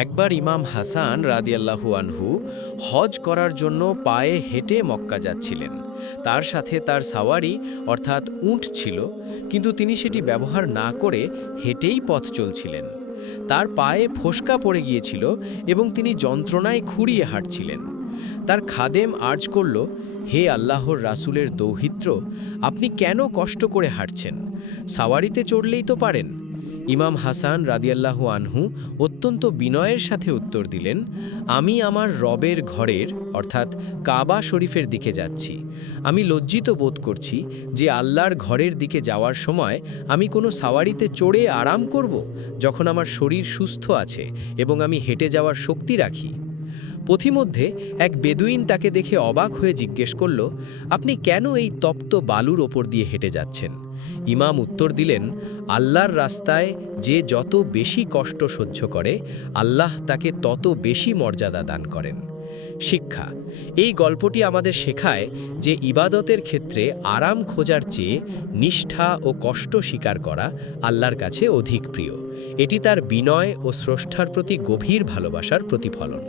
একবার ইমাম হাসান রাদিয়াল্লাহু আনহু হজ করার জন্য পায়ে হেঁটে মক্কা যাচ্ছিলেন। তার সাথে তার সাওয়ারি অর্থাৎ উট ছিল, কিন্তু তিনি সেটি ব্যবহার না করে হেঁটেই পথ চলছিলেন। তার পায়ে ফোস্কা পড়ে গিয়েছিল এবং তিনি যন্ত্রণায় খুঁড়িয়ে হাঁটছিলেন। তার খাদেম আর্জ করল, হে আল্লাহর রাসূলের দৌহিত্র, আপনি কেন কষ্ট করে হাঁটছেন? সাওয়ারিতে চড়লেই তো পারেন। ইমাম হাসান রাদিয়াল্লাহু আনহু অত্যন্ত বিনয়ের সাথে উত্তর দিলেন, আমি আমার রবের ঘরের অর্থাৎ কাবা শরীফের দিকে যাচ্ছি। আমি লজ্জিত বোধ করছি যে আল্লাহর ঘরের দিকে যাওয়ার সময় আমি কোনো সাওয়ারিতে চড়ে আরাম করব, যখন আমার শরীর সুস্থ আছে এবং আমি হেঁটে যাওয়ার শক্তি রাখি। পথিমধ্যে এক বেদুইন তাকে দেখে অবাক হয়ে জিজ্ঞেস করল, আপনি কেন এই তপ্ত বালুর ওপর দিয়ে হেঁটে যাচ্ছেন? ইমাম উত্তর দিলেন, আল্লাহর রাস্তায় যে যত বেশি কষ্ট সহ্য করে, আল্লাহ তাকে তত বেশি মর্যাদা দান করেন। শিক্ষা: এই গল্পটি আমাদের শেখায় যে ইবাদতের ক্ষেত্রে আরাম খোঁজার চেয়ে নিষ্ঠা ও কষ্ট স্বীকার করা আল্লাহর কাছে অধিক প্রিয়। এটি তার বিনয় ও স্রষ্টার প্রতি গভীর ভালোবাসার প্রতিফলন।